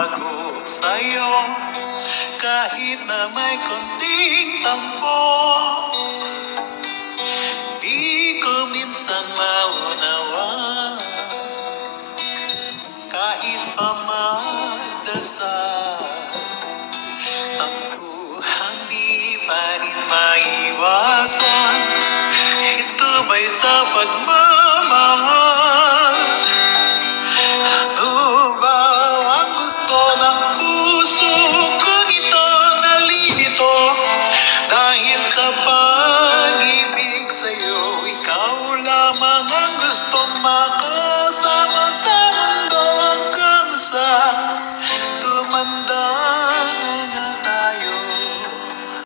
bago sa'yo, kahit na may konting tampo. Di ko minsan maunawa, kahit pa magdasal, ang buhang di pa rin maiwasan. Ito ba'y sa pagmamahal? Ano ba ang gusto ng puso kung ito nalilito? Dahil sa pag-ibig sa'yo, ikaw lamang ang gustong makasama sa mundo hanggang sa